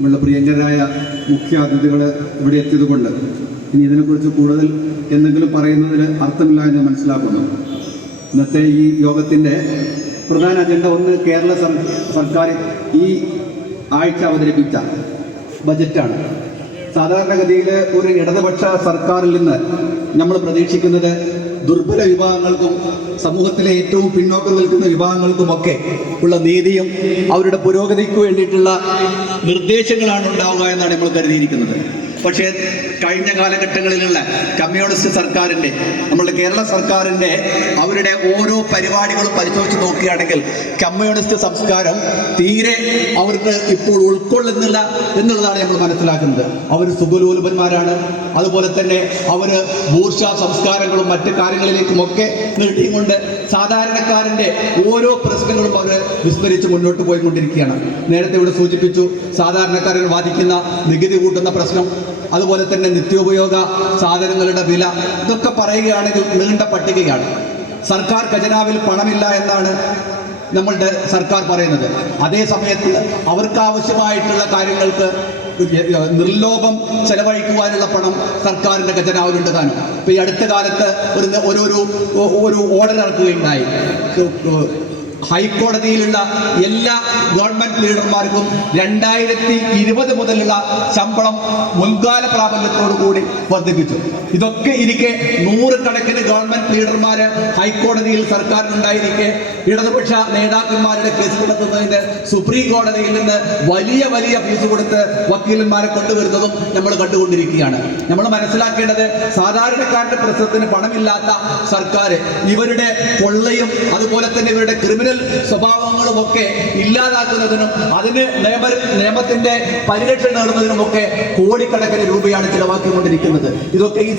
നമ്മളുടെ പ്രിയങ്കരായ മുഖ്യാതിഥികൾ ഇവിടെ എത്തിയതുകൊണ്ട് ഇനി ഇതിനെക്കുറിച്ച് കൂടുതൽ എന്തെങ്കിലും പറയുന്നതിൽ അർത്ഥമില്ല എന്ന് മനസ്സിലാക്കുന്നു. ഇന്നത്തെ ഈ യോഗത്തിൻ്റെ പ്രധാന അജണ്ട ഒന്ന്, കേരള സർക്കാർ ഈ ആഴ്ച അവതരിപ്പിച്ച ബജറ്റാണ്. സാധാരണഗതിയിൽ ഒരു ഇടതുപക്ഷ സർക്കാരിൽ നിന്ന് നമ്മൾ പ്രതീക്ഷിക്കുന്നത് ദുർബല വിഭാഗങ്ങൾക്കും സമൂഹത്തിലെ ഏറ്റവും പിന്നോക്കം നിൽക്കുന്ന വിഭാഗങ്ങൾക്കുമൊക്കെ ഉള്ള നീതിയും അവരുടെ പുരോഗതിക്ക് വേണ്ടിയിട്ടുള്ള നിർദ്ദേശങ്ങളാണ് ഉണ്ടാവുക എന്നാണ് നമ്മൾ കരുതിയിരിക്കുന്നത്. പക്ഷേ കഴിഞ്ഞ കാലഘട്ടങ്ങളിലുള്ള കമ്മ്യൂണിസ്റ്റ് സർക്കാരിൻ്റെ, നമ്മളുടെ കേരള സർക്കാരിൻ്റെ അവരുടെ ഓരോ പരിപാടികളും പരിശോധിച്ച് നോക്കുകയാണെങ്കിൽ കമ്മ്യൂണിസ്റ്റ് സംസ്കാരം തീരെ അവർക്ക് ഇപ്പോൾ ഉൾക്കൊള്ളുന്നില്ല എന്നുള്ളതാണ് നമ്മൾ മനസ്സിലാക്കുന്നത്. അവർ സുഖലോലുപന്മാരാണ്. അതുപോലെ തന്നെ അവർ ബൂർഷ്വാ സംസ്കാരങ്ങളും മറ്റു കാര്യങ്ങളിലേക്കുമൊക്കെ നീട്ടിക്കൊണ്ട് സാധാരണക്കാരൻ്റെ ഓരോ പ്രശ്നങ്ങളും അവർ വിസ്മരിച്ച് മുന്നോട്ട് പോയിക്കൊണ്ടിരിക്കുകയാണ്. നേരത്തെ ഇവിടെ സൂചിപ്പിച്ചു, സാധാരണക്കാരൻ ബാധിക്കുന്ന നികുതി കൂട്ടുന്ന പ്രശ്നം, അതുപോലെ തന്നെ നിത്യോപയോഗ സാധനങ്ങളുടെ വില, ഇതൊക്കെ പറയുകയാണെങ്കിൽ നീണ്ട പട്ടികയാണ്. സർക്കാർ ഖജനാവിൽ പണമില്ല എന്നാണ് നമ്മളുടെ സർക്കാർ പറയുന്നത്. അതേ സമയത്ത് അവർക്ക് ആവശ്യമായിട്ടുള്ള കാര്യങ്ങൾക്ക് നിർലോഭം ചെലവഴിക്കുവാനുള്ള പണം സർക്കാരിൻ്റെ ഖജനാവിലുണ്ട് താനും. ഇപ്പം ഈ അടുത്ത കാലത്ത് ഒരു ഓർഡർ ഇറക്കുകയുണ്ടായി. ഹൈക്കോടതിയിലുള്ള എല്ലാ ഗവൺമെന്റ് ലീഡർമാർക്കും 2020 മുതലുള്ള ശമ്പളം മുൻകാല പ്രാബല്യത്തോടുകൂടി വർദ്ധിപ്പിച്ചു. ഇതൊക്കെ ഇരിക്കെ നൂറുകണക്കിന് ഗവൺമെന്റ് ലീഡർമാര് ഹൈക്കോടതിയിൽ സർക്കാരിനുണ്ടായിരിക്കെ ഇടതുപക്ഷ നേതാക്കന്മാരുടെ കേസ് നടത്തുന്നതിന് സുപ്രീം കോടതിയിൽ നിന്ന് വലിയ വലിയ ഫീസ് കൊടുത്ത് വക്കീലന്മാരെ കൊണ്ടുവരുന്നതും നമ്മൾ കണ്ടുകൊണ്ടിരിക്കുകയാണ്. നമ്മൾ മനസ്സിലാക്കേണ്ടത്, സാധാരണക്കാരുടെ പ്രശ്നത്തിന് പണമില്ലാത്ത സർക്കാർ ഇവരുടെ കൊള്ളയും അതുപോലെ തന്നെ ഇവരുടെ ക്രിമിനൽ സ്വഭാവങ്ങളുമൊക്കെ ഇല്ലാതാക്കുന്നതിനും അതിന് നിയമത്തിന്റെ പരിരക്ഷ നേടുന്നതിനുമൊക്കെ കോടിക്കണക്കിന് രൂപയാണ് ചിലവാക്കിക്കൊണ്ടിരിക്കുന്നത്. ഇതൊക്കെ ഈ